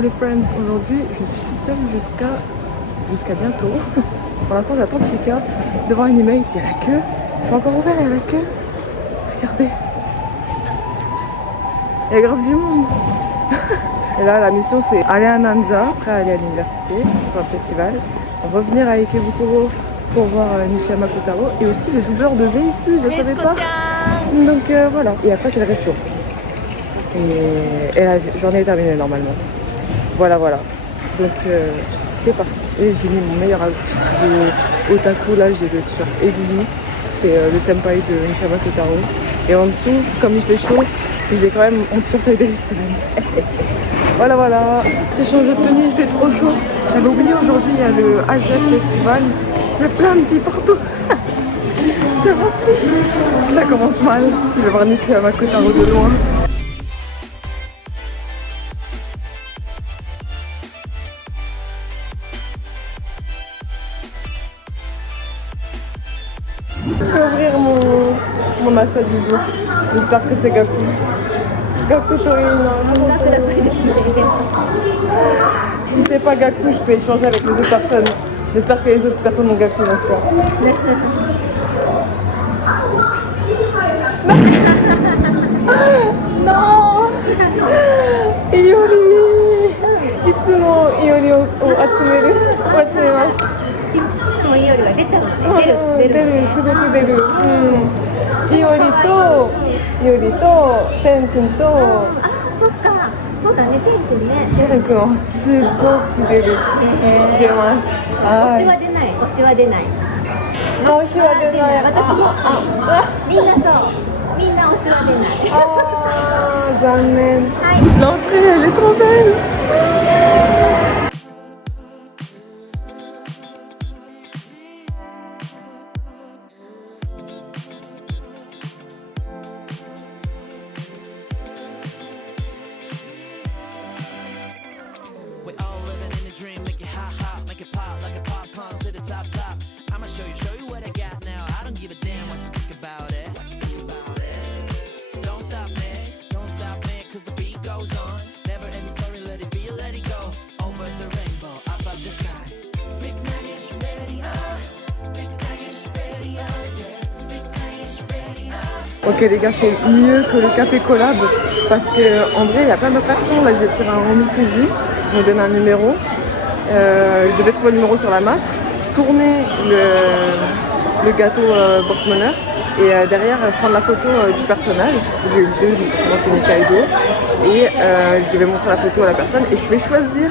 coucou les friends, aujourd'hui je suis toute seule jusqu'à bientôt. Pour l'instant j'attends Chica devant Animate, il y a la queue, c'est pas encore ouvert, il y a la queue. Regardez, il y a grave du monde. Et là la mission c'est aller à Nanja, après aller à l'université, pour un festival, revenir à Ikebukuro pour voir Nishiyama Kotaro et aussi le doubleur de Zetsu, je savais pas. Donc voilà, et après c'est le resto. Et la journée est terminée normalement. Voilà. Donc c'est parti. Et j'ai mis mon meilleur outfit de otaku. Là j'ai le t-shirt Egumi. C'est le senpai de Nishiyama Kotaro. Et en dessous, comme il fait chaud, j'ai quand même mon t-shirt avec des semaines. Voilà. J'ai changé de tenue, il fait trop chaud. J'avais oublié aujourd'hui, il y a le HF Festival. Il y a plein de petits partout. C'est rempli. Ça commence mal. Je vais voir Nishiyama Kotaro de loin. Je vais ouvrir mon achat du jour. J'espère que c'est Gaku. Gaku Torino. Si c'est pas Gaku, je peux échanger avec les autres personnes. J'espère que les autres personnes ont Gaku dans ce cas. Non. Iori. Itsumo Iori o atsumeru. Atsumeru. いつもよりは出ちゃう。出る、すごく出る。いおりとてんくんと。あ、そっか。そうだね、てんくんね。てんくんはすごく出る。出ます。推しは出ない。推しは出ない。推しは出ない。私も。みんなそう。みんな推しは出ない。あー、残念。はい。L'entrée elle est trop belle. Ok les gars, c'est mieux que le café collab parce que en vrai il y a plein d'attractions. Là j'ai tiré un omikuji, on me donne un numéro. Je devais trouver le numéro sur la map, tourner le gâteau porte-monnaie et derrière prendre la photo du personnage. J'ai eu le deux, donc forcément c'était Nikaido. Et je devais montrer la photo à la personne et je pouvais choisir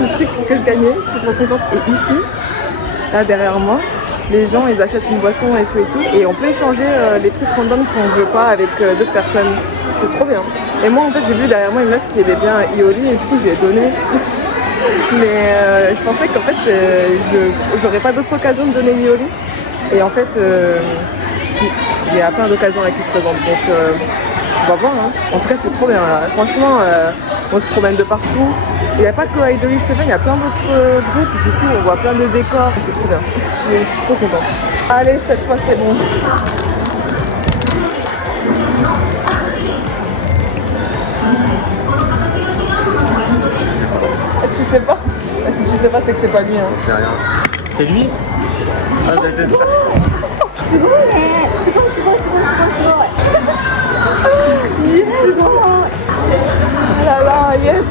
le truc que je gagnais. Je suis trop contente. Et ici, là derrière moi, les gens ils achètent une boisson et tout et on peut échanger les trucs random qu'on veut pas avec d'autres personnes. C'est trop bien. Et moi en fait j'ai vu derrière moi une meuf qui aimait bien Iori et du coup je lui ai donné. Mais je pensais qu'en fait j'aurais pas d'autre occasion de donner Iori. Et en fait si, il y a plein d'occasions là qui se présentent donc on va voir hein. En tout cas c'est trop bien là. Franchement on se promène de partout. Il n'y a pas que Idolish 7, il y a plein d'autres groupes, du coup on voit plein de décors, c'est trop bien, je suis trop contente. Allez, cette fois c'est bon. Tu sais pas? Si tu sais pas, c'est que c'est pas lui. Hein. C'est rien. C'est lui? Ah, c'est ça. すごいね。すごい。Yes! すごい。Ah là là, yes!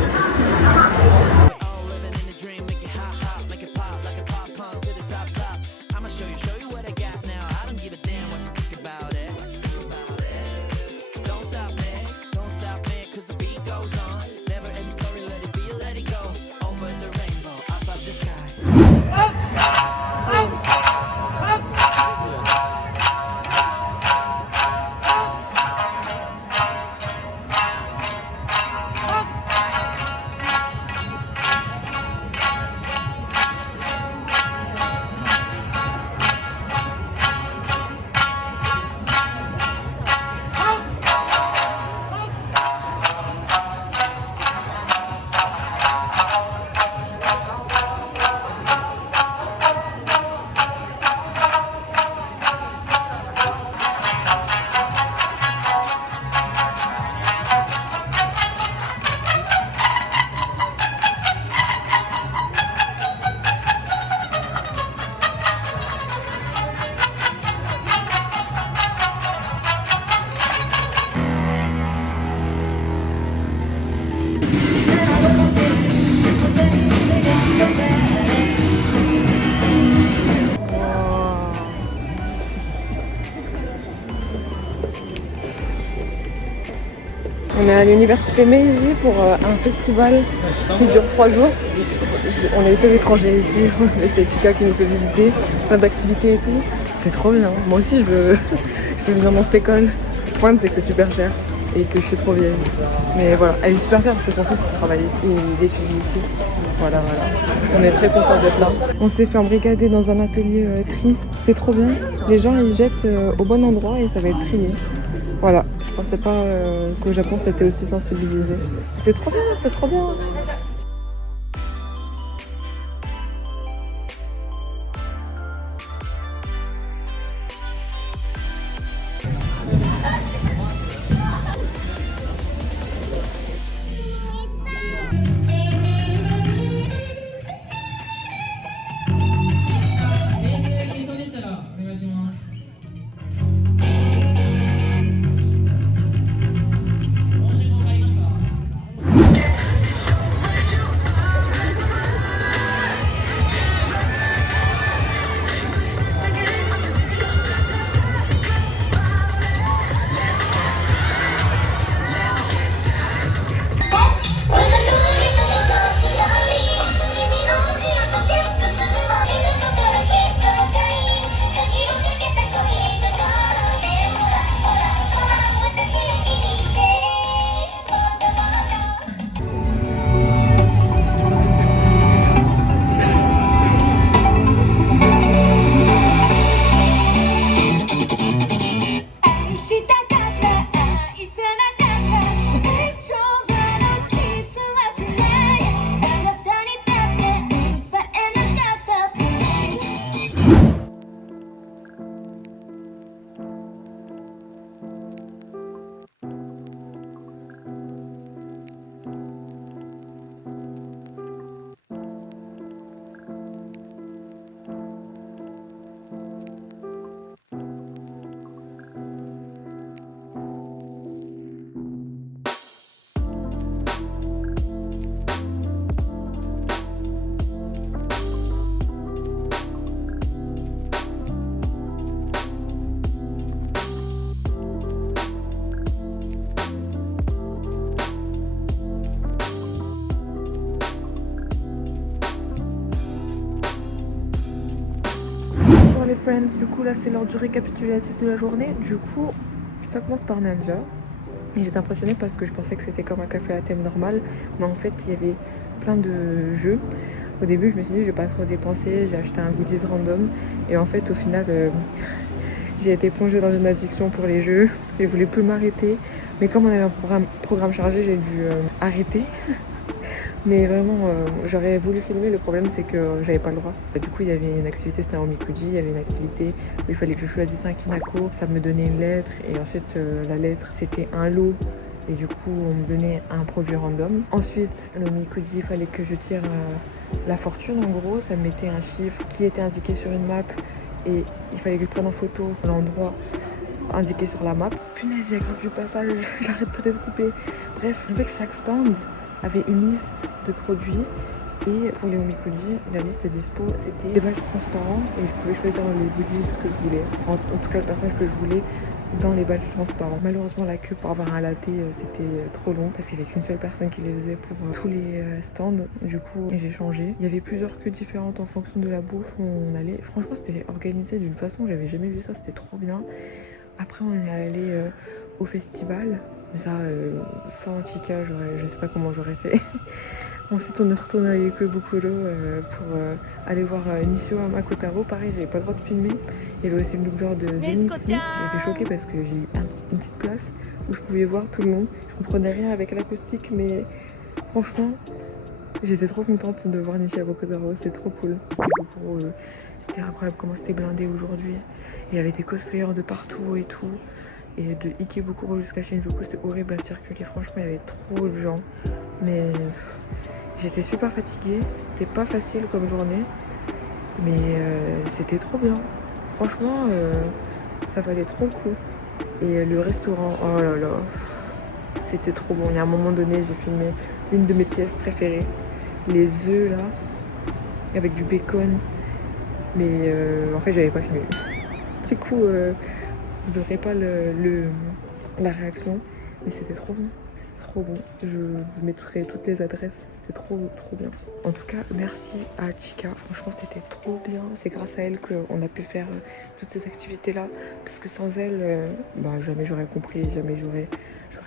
On est à l'université Meiji pour un festival qui dure 3 jours. On est les seuls étrangers ici, c'est Chika qui nous fait visiter, plein d'activités et tout. C'est trop bien. Moi aussi je veux venir dans cette école. Le problème c'est que c'est super cher et que je suis trop vieille. Mais voilà, elle est super fière parce que son fils il travaille ici, il étudie ici. Voilà. On est très contents d'être là. On s'est fait embrigader dans un atelier tri. C'est trop bien. Les gens ils jettent au bon endroit et ça va être trié. Voilà, je pensais pas qu'au Japon c'était aussi sensibilisé. C'est trop bien, c'est trop bien. Les friends, du coup là c'est l'heure du récapitulatif de la journée. Du coup ça commence par Ninja et j'étais impressionnée parce que je pensais que c'était comme un café à thème normal, mais en fait il y avait plein de jeux. Au début je me suis dit je vais pas trop dépenser, j'ai acheté un goodies random et en fait au final j'ai été plongée dans une addiction pour les jeux. Je voulais plus m'arrêter, mais comme on avait un programme chargé j'ai dû arrêter. Mais vraiment, j'aurais voulu filmer, le problème c'est que j'avais pas le droit. Du coup, il y avait une activité, c'était un omikuji, il y avait une activité où il fallait que je choisisse un kinako, ça me donnait une lettre, et ensuite la lettre c'était un lot, et du coup on me donnait un produit random. Ensuite, l'omikuji, il fallait que je tire la fortune en gros, ça me mettait un chiffre qui était indiqué sur une map, et il fallait que je prenne en photo l'endroit indiqué sur la map. Punaise, il y a grave du passage, j'arrête pas d'être coupée. Bref, avec chaque stand avait une liste de produits et pour les omikuji, la liste dispo c'était des badges transparents et je pouvais choisir le goodies que je voulais, en tout cas le personnage que je voulais dans les badges transparents. Malheureusement la queue pour avoir un latte c'était trop long parce qu'il n'y avait qu'une seule personne qui les faisait pour tous les stands. Du coup j'ai changé. Il y avait plusieurs queues différentes en fonction de la bouffe où on allait. Franchement c'était organisé d'une façon, j'avais jamais vu ça, c'était trop bien. Après on est allé au festival. Ça, sans Chika, je sais pas comment j'aurais fait. Ensuite, on est retourné avec Bokuro pour aller voir Nishio Makotaro. Pareil, j'avais pas le droit de filmer. Il y avait aussi le doubleur de Zenitsu. J'étais choquée parce que j'ai eu une petite place où je pouvais voir tout le monde. Je comprenais rien avec l'acoustique, mais franchement, j'étais trop contente de voir Nishio Makotaro. C'est trop cool. C'était incroyable comment c'était blindé aujourd'hui. Il y avait des cosplayers de partout et tout. Et de Ikebukuro jusqu'à Shinjuku, c'était horrible à circuler. Franchement, il y avait trop de gens. Mais j'étais super fatiguée. C'était pas facile comme journée. Mais c'était trop bien. Franchement, ça valait trop le coup. Et le restaurant, oh là là, c'était trop bon. Il y a un moment donné, j'ai filmé une de mes pièces préférées. Les œufs là, avec du bacon. Mais en fait, j'avais pas filmé. Du coup, vous n'aurez pas la réaction, mais c'était trop bon. trop bon. Je vous mettrai toutes les adresses, c'était trop bien. En tout cas, merci à Chica, franchement c'était trop bien. C'est grâce à elle qu'on a pu faire toutes ces activités là, parce que sans elle, jamais j'aurais compris, jamais j'aurais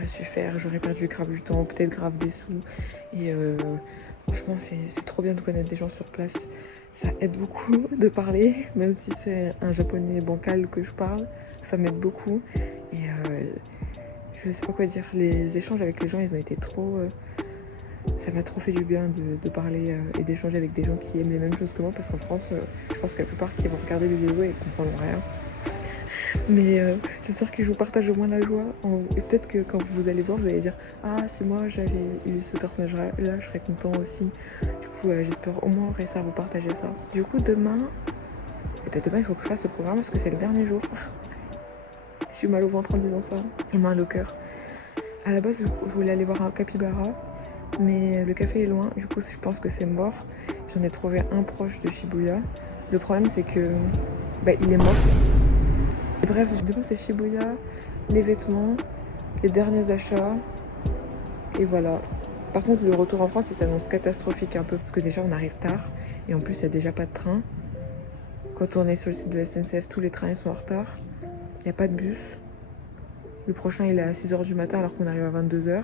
su faire, j'aurais perdu grave du temps, peut-être grave des sous. Et franchement c'est trop bien de connaître des gens sur place. Ça aide beaucoup de parler, même si c'est un japonais bancal que je parle, ça m'aide beaucoup. Et je sais pas quoi dire, les échanges avec les gens ils ont été trop... ça m'a trop fait du bien de parler et d'échanger avec des gens qui aiment les mêmes choses que moi, parce qu'en France, je pense que la plupart qui vont regarder les vidéos et comprendront rien. Mais j'espère que je vous partage au moins la joie. Et peut-être que quand vous allez voir, vous allez dire « Ah, si moi j'avais eu ce personnage-là, je serais content aussi. » Du coup, j'espère au moins réussir à vous partager ça. Du coup, demain, il faut que je fasse ce programme parce que c'est le dernier jour. Je suis mal au ventre en disant ça et mal au cœur. À la base, je voulais aller voir un capybara, mais le café est loin. Du coup, je pense que c'est mort. J'en ai trouvé un proche de Shibuya. Le problème, c'est que il est mort. Et bref, demain c'est Shibuya, les vêtements, les derniers achats, et voilà. Par contre, le retour en France, il s'annonce catastrophique un peu, parce que déjà on arrive tard, et en plus il n'y a déjà pas de train. Quand on est sur le site de la SNCF, tous les trains sont en retard. Il n'y a pas de bus. Le prochain il est à 6h du matin alors qu'on arrive à 22h.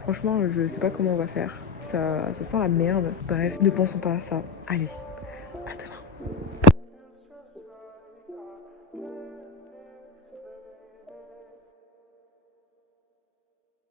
Franchement, je sais pas comment on va faire. Ça sent la merde. Bref, ne pensons pas à ça. Allez,